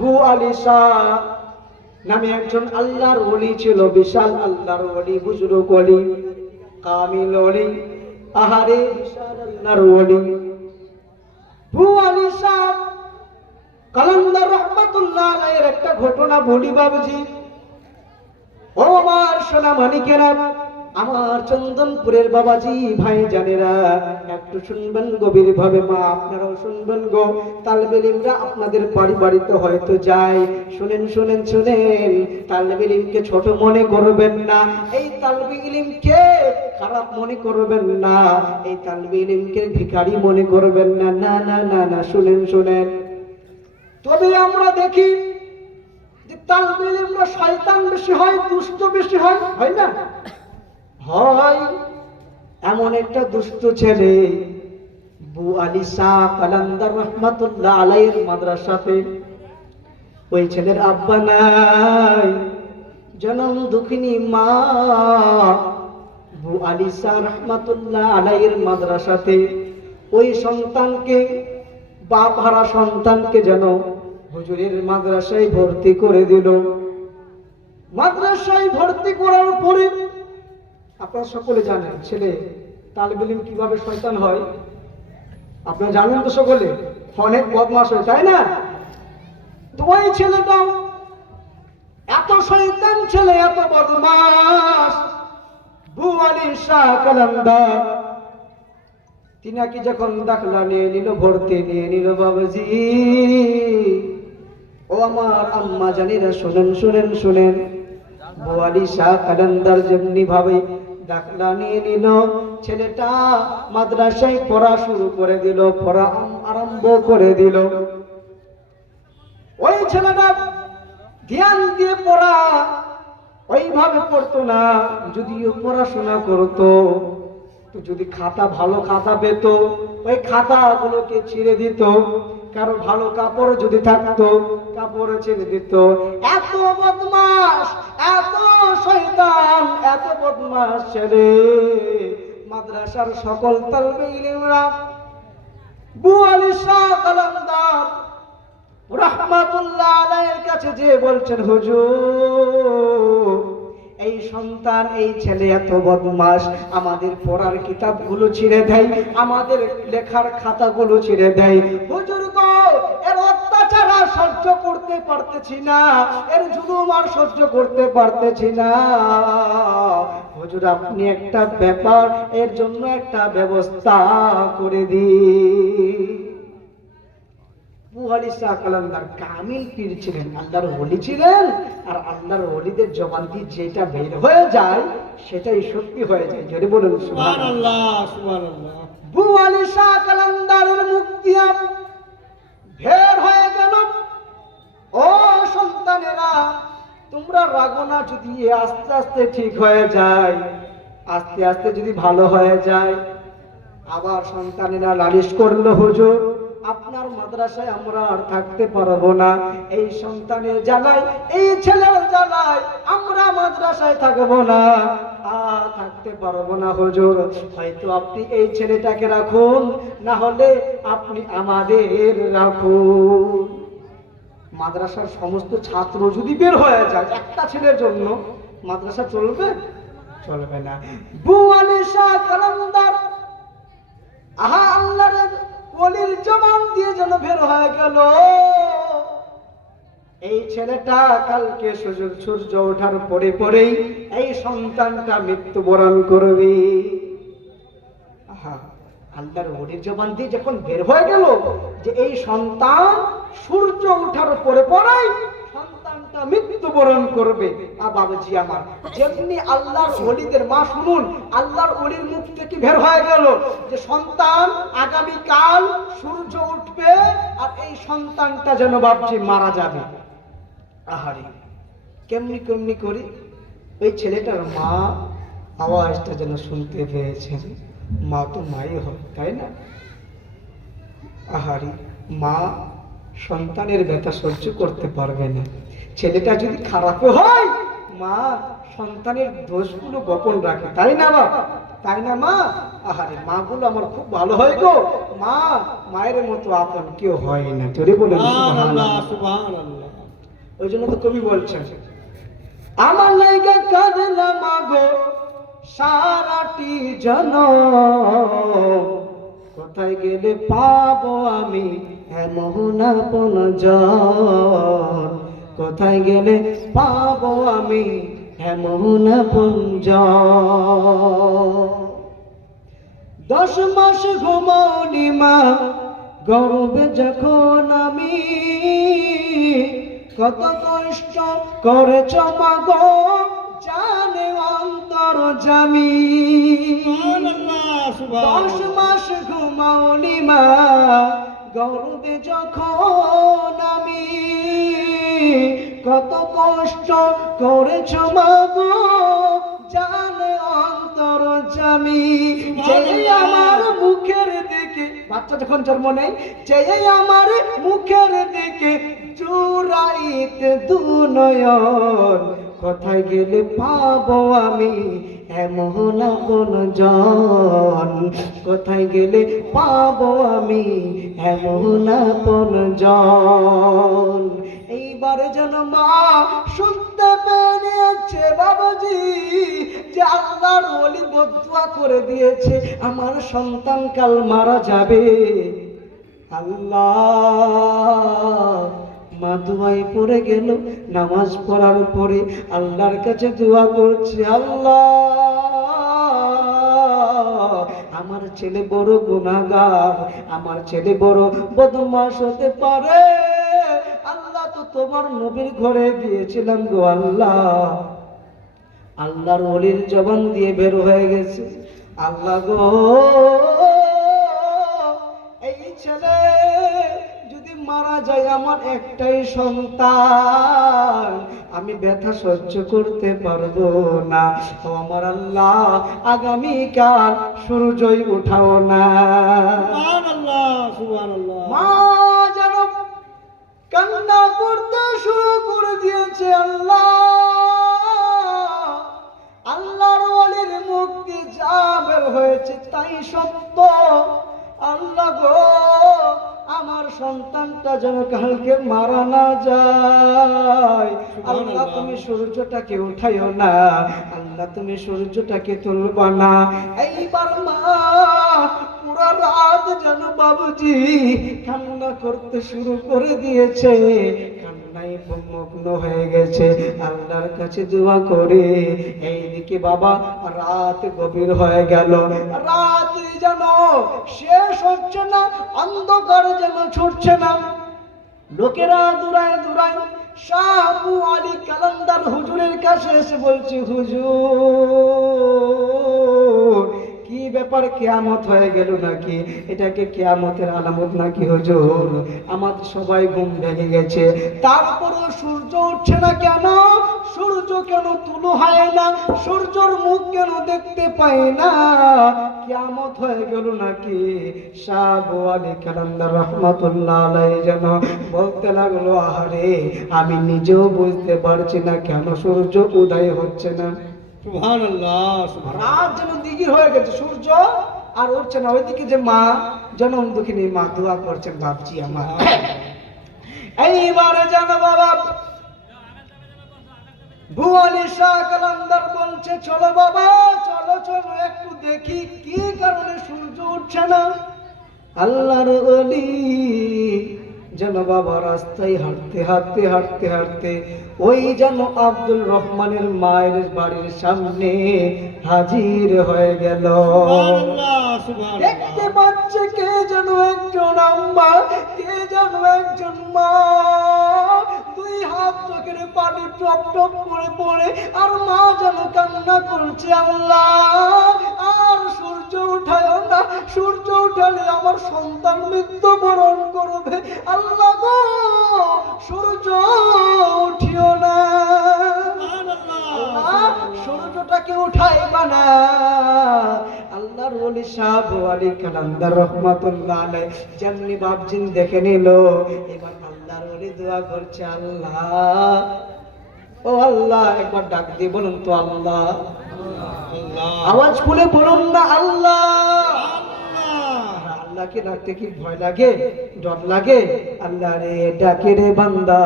বু আলী শাহ নামে একজন আল্লাহর ওলি ছিল, বিশাল আল্লাহর ওলি, বুজুর্গ ওলি, কামিল ওলি। আহারে বিশাল আল্লাহর ওলি বু আলী শাহ কালান্দার রহমাতুল্লাহ আলাইহির একটা ঘটনা বলি বাবুজি। ও আমার সোনা মানিকেরা, আমার চন্দনপুরের বাবাজি ভাই জানেরা, একটু শুনবেন গভীর ভাবে, মা আপনারাও শুনবেন গো। তালবে ইলমরা আপনাদের বাড়ি বাড়িতে হয়তো যায়, শুনেন শুনেন শুনেন। তালবে ইলমকে ছোট মনে করবেন না, এই তালবে ইলমকে খারাপ মনে করবেন না, এই তালবে ইলমকে ভিখারি মনে করবেন না। না না না না, শুনেন শুনেন। তবে আমরা দেখি যে তালবে ইলমরা শয়তান বেশি হয়, দুষ্ট বেশি হয়, হয় না? হয়। এমন একটা দুষ্ট ছেলে বু আলী শাহ কালান্দার রহমাতুল্লাহ আলাইহির মাদ্রাসাতে। ওই ছেলের আব্বা নাই, জনম দুঃখিনী মা। বু আলী শাহ রহমাতুল্লাহ আলাইহির মাদ্রাসাতে ওই সন্তানকে, বাপ হারা সন্তানকে যেন হুজুরের মাদ্রাসায় ভর্তি করে দিল। মাদ্রাসায় ভর্তি করার পরে আপনারা সকলে জানেন ছেলে তালেবে ইলম কিভাবে শয়তান হয়, আপনারা জানেন তো সকলে, অনেক বদমাশ হয়, তাই না? তো ওই ছেলেটাও এত শয়তান ছেলে, এত বদমাশ বু আলী শাহ কালান্দার। তিনাকে যখন দাখলা নিয়ে নিল, ভর্তি নিয়ে নিল বাবাজি, ও আমার আম্মা জানিরা শুনেন শুনেন শুনেন। বু আলী শাহ কালান্দার যেমনি ভাবে দাখলা নিয়ে নিল, ছেলেটা মাদ্রাসায় পড়া শুরু করে দিল, পড়া আরম্ভ করে দিল। ওই ছেলেটা ধ্যান দিয়ে পড়া ওইভাবে পড়তো না, যদিও পড়াশোনা করতো তো যদি খাতা, ভালো খাতা পেত, ওই খাতাগুলোকে ছিঁড়ে দিত। কারো ভালো কাপড় যদি থাকতো, কাপড় ছেড়ে দিত। এত বদমাশ, এত শয়তান, এত বদমাশ ছেলে। মাদ্রাসার সকল তালবে ইলমরা বু আলী শাহ কালান্দার রাহমাতুল্লাহ আলাইহির কাছে যে বলছেন, হুজুর এই সন্তান, এই ছেলে এত বদমাশ, আমাদের পড়ার কিতাবগুলো ছিঁড়ে দেয়, আমাদের লেখার খাতাগুলো ছিঁড়ে দেয়। হুজুর গো, এর অত্যাচার আর সহ্য করতে পারতেছি না, এর জুলুম আর সহ্য করতে পারতেছি না। হুজুর আপনি একটা ব্যাপার, এর জন্য একটা ব্যবস্থা করে দিন। বু আলী শাহ কালান্দার কামিল পীর ছিলেন, আল্লাহর ওলি ছিলেন। আর আল্লাহর ওলিদের জবান দিয়ে যেটা বের হয়ে যায় সেটাই সত্যি হয়ে যায়। জোরে বলুন সুবহানাল্লাহ, সুবহানাল্লাহ। বু আলী শাহ কালান্দারের মুখ দিয়া বের হয়ে গেল, ও সন্তানেরা তোমরা রাগো না, যদি আস্তে আস্তে ঠিক হয়ে যায়, আস্তে আস্তে যদি ভালো হয়ে যায়। আবার সন্তানেরা লালিশ করলো, হুজুর আপনার মাদ্রাসায় আমরা আর থাকতে পারবো না, এই সন্তানের জ্বালায়, এই ছেলের জ্বালায় আমরা মাদ্রাসায় থাকবো না, আর থাকতে পারবো না হুজুর। হয়তো আপনি এই ছেলেটাকে রাখুন, না হলে আপনি আমাদের রাখুন। মাদ্রাসার সমস্ত ছাত্র যদি বের হয়ে যায় একটা ছেলের জন্য, মাদ্রাসা চলবে? চলবে না। বু আলী শাহ কালান্দার আহা আল্লাহর ওলির জবান দিয়ে যেন বের হয়ে গেল, এই ছেলেটা কালকে সূর্য ওঠার পরে পরেই এই সন্তানটা মৃত্যুবরণ করবে। আহা আল্লাহর ওলির জবান দিয়ে যখন বের হয়ে গেল যে এই সন্তান সূর্য ওঠার পরে পরেই সন্তানটা মৃত্যুবরণ করবে। বাবাজি আমার, যেমনি আল্লাহর ওলিদের, মা শুনুন, আল্লাহর ওলির মুখ থেকে বের হয়ে গেল যে সন্তান আগামী কাল সূর্য উঠবে আর এই সন্তানটা যেন বাপজি মারা যাবে। আহারে কেমনি কেমনি করে ওই ছেলেটার মা আওয়াজটা যেন শুনতে পেয়েছেন। মা তো মাই হয়, তাই না? আহারে মা সন্তানের ব্যথা সহ্য করতে পারবে না। ছেলেটা যদি খারাপ হয় মা সন্তানের দোষগুলো গোপন রাখে, তাই না বাবা? তাই না মা? আহারে মাগুলো আমার খুব ভালো হয় গো। মা মায়ের মতো আপন কেউ হয় না, জোরে বলেন সুবহানাল্লাহ, সুবহানাল্লাহ। ওই জন্য তো কবি বলছেন, আমার লাইগা কাঁদলা মাগো সারাটি জনম, কোথায় গেলে পাবো আমি এমন আপনজন, কোথায় গেলে পাবো আমি এমন আপনজন। 10 মাস ঘুমাওনি মা গর্ভে যখন আমি, কত কষ্ট করেছ মা গো জানে অন্তর জামি। 10 মাস ঘুমাওনি মা গর্ভে যখন আমি, কত কষ্ট করেছ মা গো জানে অন্তর জামি। যে আমার মুখের দিকে, বাচ্চা যখন জন্ম নেয়, যে আমার মুখের দিকে জুড়াইতে দুনয়ন, কোথায় গেলে পাবো আমি এমন আপনজন, কোথায় গেলে পাবো আমি এমন আপনজন। এইবার যেন মা শুনতে পেরেছে বাবাজি যে আল্লাহর ওলি বদুয়া করে দিয়েছে আমার সন্তান কাল মারা যাবে। আল্লাহ, মা দুয়ায় পড়ে গেল, নামাজ পড়ার পরে আল্লাহর কাছে দোয়া করছে, আল্লাহ আমার ছেলে বড় গুনাহগার, আমার ছেলে বড় বদমাশ হতে পারে, আল্লাহ তো তোমার নবীর ঘরে গিয়েছিলাম গো আল্লাহ। আল্লাহর ওলির জবান দিয়ে বের হয়ে গেছে, আল্লাহ গো এই ছেলে যদি মারা যায় আমার একটাই সন্তান, আমি ব্যথা সহ্য করতে পারবো না, ও আমার আল্লাহ আগামীকাল সূর্যই উঠাও না। সুবহানাল্লাহ, সুবহানাল্লাহ। মা যেন কান্না করতে শুরু করে দিয়েছে। আল্লাহ, আল্লাহর ওলির মুক্তি যা বের হয়েছে তাই সত্য। আল্লাহ গো আমার সন্তানটা যেন কালকে মারা না যায়। আল্লাহ তুমি সূর্যটাকে উঠাইও না, আল্লাহ তুমি সূর্যটাকে তুলবা না। এইবার মা পুরো রাত যেন বাবুজি কান্না করতে শুরু করে দিয়েছে, কান্নায় মগ্ন হয়ে গেছে, আল্লাহর কাছে দোয়া করে। এইদিকে বাবা রাত গভীর হয়ে গেল, রাত যেন শেষ হচ্ছে না, অন্ধকার যেন ছুটছে না। লোকেরা দূরায় দূরায় শাহ আবু আলী কালান্দার হুজুরের কাছে এসে বলছে, হুজুর কি ব্যাপার, কিয়ামত হয়ে গেল নাকি? এটাকে কিয়ামতের আলামত নাকি হুজুর? আমাদের সবাই ঘুম ভেঙে গেছে, তারপরও সূর্য উঠছে না কেন? সূর্য কেন তুলো হয় না? সূর্যর মুখ কেন দেখতে পাই না? কিয়ামত হয়ে গেল নাকি? শাহ আবু আলী কালান্দার রাহমাতুল্লাহ আলাইহি যেন বলতে লাগলো, আহারে আমি নিজেও বুঝতে পারছি না কেন সূর্য উদয় হচ্ছে না। সুবহানাল্লাহ, রাত যেন দিগির হয়ে গেছে, সূর্য আর উঠছে না। ওইদিকে যে মা জনম দুঃখিনী মা দোয়া করছেন, ভাবছি আমার এইবারে যেন বাবা ভুয়ালি শাহ কালান্দার বলছে, চলো বাবা চলো চলো একটু দেখি কি কারণে সূর্য উঠছে না। আল্লাহর ওলি যেন বাবা রাস্তায় হাঁটতে হাঁটতে হাঁটতে হাঁটতে ওই যেন আব্দুল রহমানের মায়ের বাড়ির সামনে হাজির হয়ে গেল। দেখতে পাচ্ছে কে যেন একজন আম্মা, কে যেন একজন মা, দুই হাত চোখের পানি টপ টপ করে পড়ে, আর মা যেন কান্না করছে, আল্লাহ আর সূর্য উঠায় না, সূর্য উঠালে আমার সন্তান মৃত্যুবরণ করবে, আল্লাহ গো সূর্য উঠিও না, সূর্যটাকে উঠাইবা না। আল্লাহর ওলি শাহ আবু আলী কালান্দার রাহমাতুল্লাহ আলাইহি যেমনি বাপজিন দেখে নিল, এবার আল্লাহর ওলি দোয়া করছে, আল্লাহ ও আল্লাহ, একবার ডাক দিয়ে বলুন তো আল্লাহ। আওয়াজ খুলে বলুন না আল্লাহ। আল্লাহকে ডাকতে কি ভয় লাগে, ডর লাগে? আল্লাহ রে ডাকে রে বান্দা,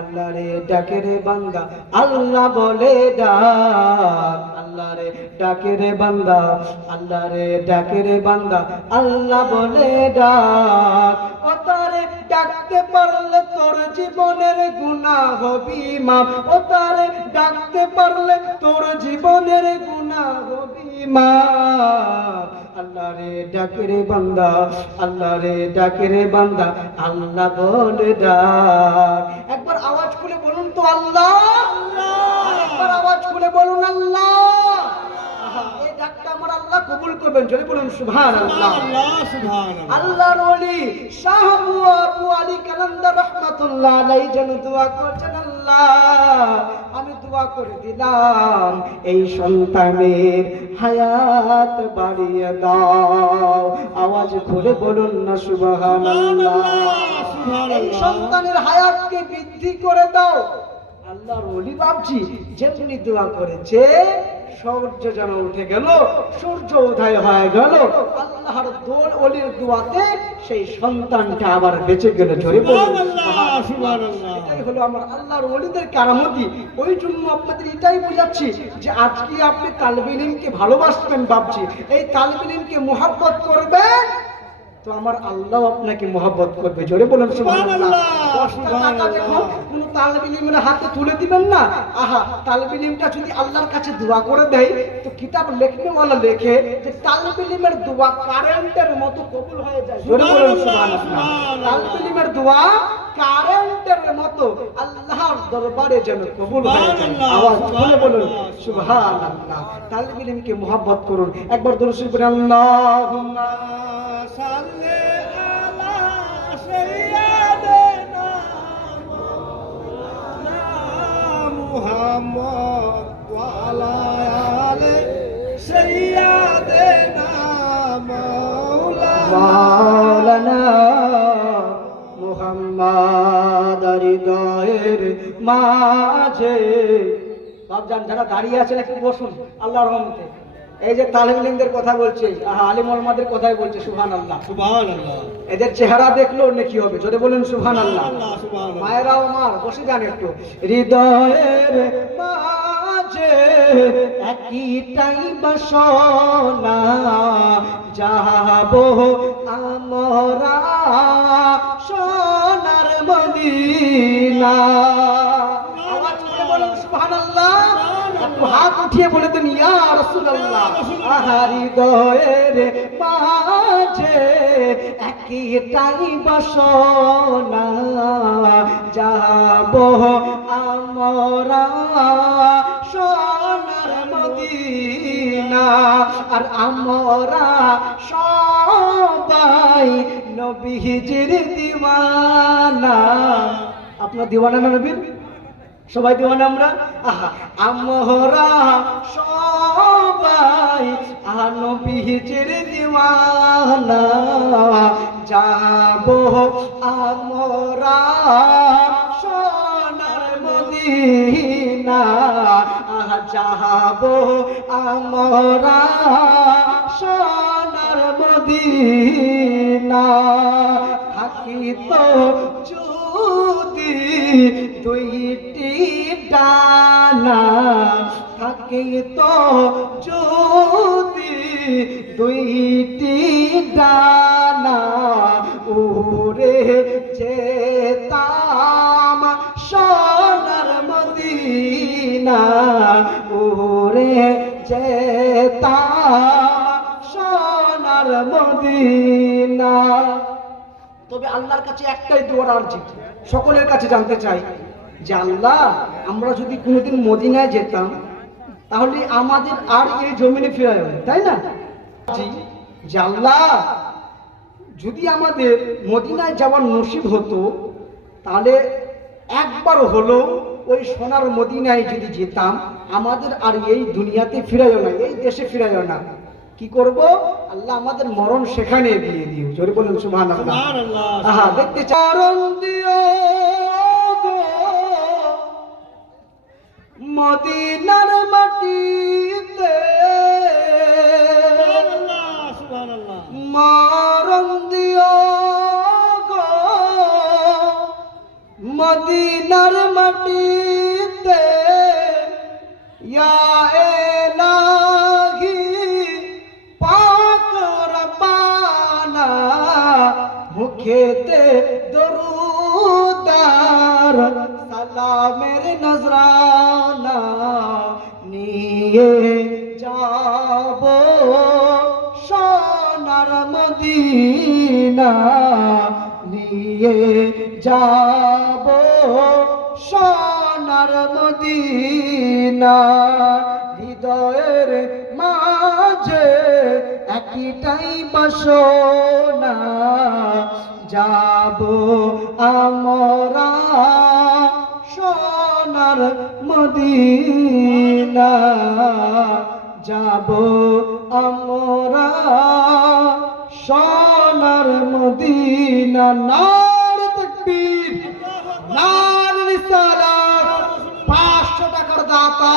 আল্লাহ রে ডাকে রে বান্দা, আল্লাহ বলে ডাক। আল্লাহ রে ডাকে রে বান্দা, আল্লাহ রে ডাকে রে বান্দা, আল্লাহ বলে ডাক। ও তারে ডাকতে পারলে তোর জীবনের গুনাহ হবি মাফ। ও তারে ডাকতে পারলে তোর জীবনের গুনাহ হবি মাফ। আল্লাহ রে ডাকে রে বান্দা, আল্লাহ রে ডাকে রে বান্দা, আল্লাহ বলে ডাক। একবার আওয়াজ খুলে বলুন তো আল্লাহ। একবার আওয়াজ খুলে বলুন আল্লাহ। এই ডাকটা আমার আল্লাহ কবুল করবেন, যদি বলুন সুবহানাল্লাহ। আল্লাহর ওলি শাহ আবু আলী কালান্দার রাহমাতুল্লাহ আলাইহি যেন দোয়া করছেন, আল্লাহ আমি দোয়া করে দিলাম এই সন্তানের হায়াত বাড়িয়ে দাও। আওয়াজ খুলে বলুন না সুবহানাল্লাহ। এই সন্তানের হায়াতকে বৃদ্ধি করে দাও। আল্লাহর ওলি বাপজি যেমনি দোয়া করেছে, সূর্য যেন উঠে গেল, সূর্য উদয় হয়ে গেল, আল্লাহর দোল ওলির দোয়াতে সেই সন্তানটা আবার বেঁচে গেল। জোরে বলুন সুবহানাল্লাহ। এটাই হলো আমার আল্লাহর ওলিদের কারামতি। ওই জন্য আপনাদের এটাই বোঝাচ্ছি যে আজকে আপনি তালিবে ইলমকে ভালোবাসবেন বাপজি, এই তালিবে ইলমকে মুহাব্বত করবেন, তো আমার আল্লাহ আপনাকে মুহাব্বত করবে। জোরে বলুন সুবহানাল্লাহ। 10 টাকা যখন কোন তালিবে ইলমের হাতে তুলে দিবেন না, আহা, তালিবে ইলমটা যদি আল্লাহর কাছে দোয়া করে দেয়, তো কিতাব লেখনেওয়ালা লেখে যে তালিবে ইলমের দোয়া কারেন্টের মতো কবুল হয়ে যায়। জোরে বলুন সুবহানাল্লাহ। তালিবে ইলমের দোয়া কারেন্টের মতো আল্লাহর দরবারে যেন কবুল হয়ে যায়। আওয়াজ খুলে বলুন সুবহানাল্লাহ। তালিবে ইলমকে মুহাব্বত করুন। একবার দরুদ শরীফ পড়ুন, আল্লাহুম্মা সাল্লি আলা সাইয়্যিদিনা মুহাম্মদ ওয়া আলা আলি সাইয়্যিদিনা মাওলানা মুহাম্মদ হৃদয়ের মাঝে। বাপজান যারা দাঁড়িয়ে আছেন একটু বসুন আল্লাহর রহমতে। এই যে তালিবে ইলমদের কথা বলছে, আলিম ওলামাদের কথাই বলছে, সুবহানাল্লাহ সুবহানাল্লাহ। এদের চেহারা দেখলো নাকি হবে, যদি বলেন সুবহানাল্লাহ। মায়েরা আমার বসে যান একটু। হৃদয়ের মাঝে একটাই বাসনা, যাবো আমরা সোনার মদিনা। আওয়াজ করে বলেন সুবহানাল্লাহ। হাত উঠিয়ে বলে দেন ইয়া রাসূলুল্লাহ। হৃদয়ের মাঝে একটাই বাসনা, যাবো আমরা সোনার মদিনা। আর আমরা সবাই নবীজির দিওয়ানা। আপনার দিওয়ানা না নবীর? সবাই দিওয়ানা আমরা। আমরা সবাই নবীজির দিওয়ানা, যাবো আমরা সোনার মদিনা। যাবো আমরা সোনার মদিনা। থাকিত যদি দুইটি ডানা, থাকিত যদি দুইটি ডানা, উড়ে যেতাম সোনার মদিনা, উড়ে যেতাম সোনার মদিনা। তবে আল্লাহর কাছে একটাই দোয়ার আরজি সকলের কাছে জানতে চাই যে আল্লাহ, আমরা যদি কোনোদিন মদিনায় যেতাম তাহলে আমাদের আর এই জমিনে ফিরে হবে, তাই না? যে আল্লাহ, যদি আমাদের মদিনায় যাওয়ার নসিব হতো তাহলে একবার হলো ওই সোনার মদিনায় যদি যেতাম, আমাদের আর এই দুনিয়াতে ফিরাইও না, এই দেশে ফিরাইও না। কি করব? আল্লাহ আমাদের মরণ সেখানে দিয়ে দিও। জোরে বলুন সুবহানাল্লাহ। দেখতে চারণ দিও গো মদিনার মাটিতে মরণ দিও গো, মদিনার মাটিতে ইয়া ইলাহি পাক রব্বানা, মুখেতে দরুদার সালামের নজরানা নিয়ে যাব সোনার মদিনা, নিয়ে যাব সোনার মদিনা। হৃদয়ের মাঝে একটাই বাসনা, যাব আমরা সোনার মদিনা, যাব আমরা সোনার মদিনা। নারে তাকবীর, নারে রিসালাত। 500 টাকার দাতা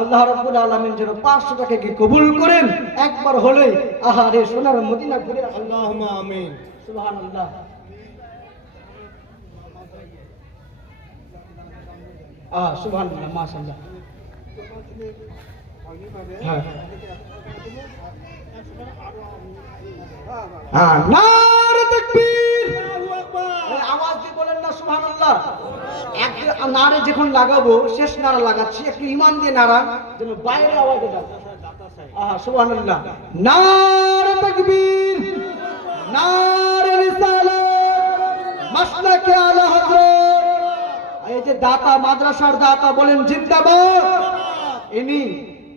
আল্লাহ রাব্বুল আলামিন যেন 500 টাকাকে কবুল করেন। একবার হলে আহারে সোনার মদিনা ঘুরে আসেন। আল্লাহুম্মা আমিন। সুবহানাল্লাহ। সুবহানাল্লাহ, মাশাআল্লাহ। নারে তাকবীর, আওয়াজ দিয়ে বলেন না সুবহানাল্লাহ। এক নারে যখন লাগাবো, শেষ নারা লাগাচ্ছি, একটু ঈমান দিয়ে নারা যেন বাইরে আওয়াজ যায়। সুবহানাল্লাহ। নারে তাকবীর, নারে রিসালাত, মাসলাকে আলা হযরত। এই যে দাতা, মাদ্রাসার দাতা বলেন জিন্দাবাদ। ইনি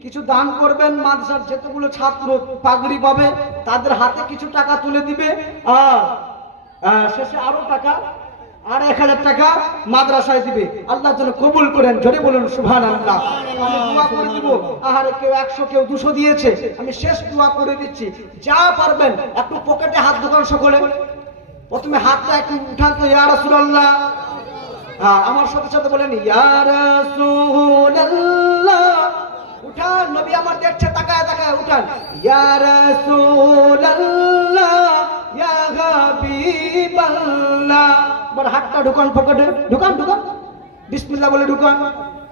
কিছু দান করবেন, মাদ্রাসার যতগুলো ছাত্র পাগড়ি পাবে তাদের হাতে কিছু টাকা তুলে দিবে, আর শেষে আরো টাকা, আর 1000 টাকা মাদ্রাসায় দিবে। আল্লাহ যেন কবুল করেন, জোরে বলুন সুবহানাল্লাহ। আমি দোয়া করে দিব, আহারে কেউ 100 কেউ 200 দিয়েছে, আমি শেষ দোয়া করে দিচ্ছি। যা পারবেন একটু পকেটে হাত ঢোকান সকলে। প্রথমে হাতটা একটু উঠান তো, ইয়া রাসূলুল্লাহ। আমার সাথে সাথে বলেন ইয়া রাসূলুল্লাহ। উঠান, নবী আমার দেখছে, তাকায় তাকায় উঠান। ইয়া রাসূলুল্লাহ, ইয়া হাবিবাল্লাহ। এবার হাতটা ঢুকান পকেটে, ঢুকান ঢুকান, বিসমিল্লাহ বলে ঢুকান।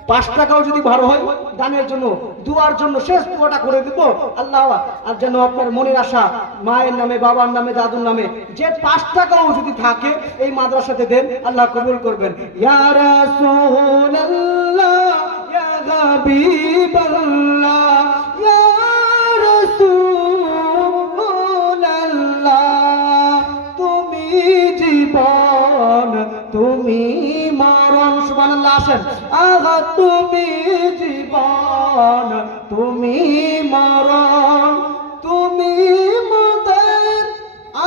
5 টাকাও যদি ভালো হয় দানের জন্য, দুয়ার জন্য শেষ দুয়াটা করে দিব। আল্লাহ আর যেন আপনার মনের আশা, মায়ের নামে, বাবার নামে, দাদুর নামে, যে 5 টাকাও যদি থাকে এই মাদ্রাসাতে দেন, আল্লাহ কবুল করবেন। ইয়া রাসূলুল্লাহ, ইয়া হাবিবাল্লাহ, ইয়া রাসূলুল্লাহ, তুমি জীবন, তুমি মরণ। সুবহানাল্লাহ। আসেন। আহা তুমি জীবন, তুমি মরণ, তুমি মোদের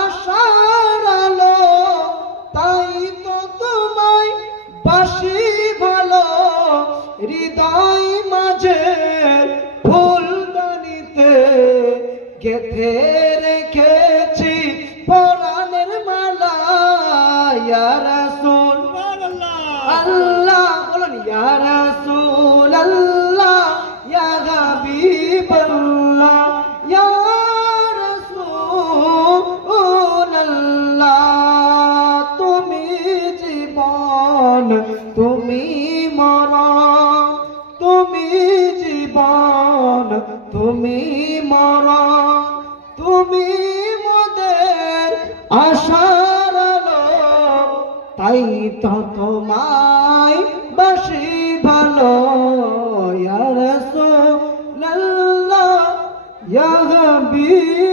আশার আলো, তাই তো তোমায় বাসি ভালো। হৃদয় মাঝে ফুলদানিতে গেঁথে রেখেছি পরাণের মালা। ইয়া রাসূল আল্লাহ, বলেন ইয়া রাসূলুল্লাহ, ইয়া হাবিবাল্লাহ, ইয়া রাসূলুল্লাহ, তুমি জীবন, তুমি মরণ, তুমি জীবন, তুমি মরণ, তুমি মোদের আশার আলো, তাই তো তোমায় বাসি ভালো। ইয়া রাসূলুল্লাহ, ইয়া হাবিব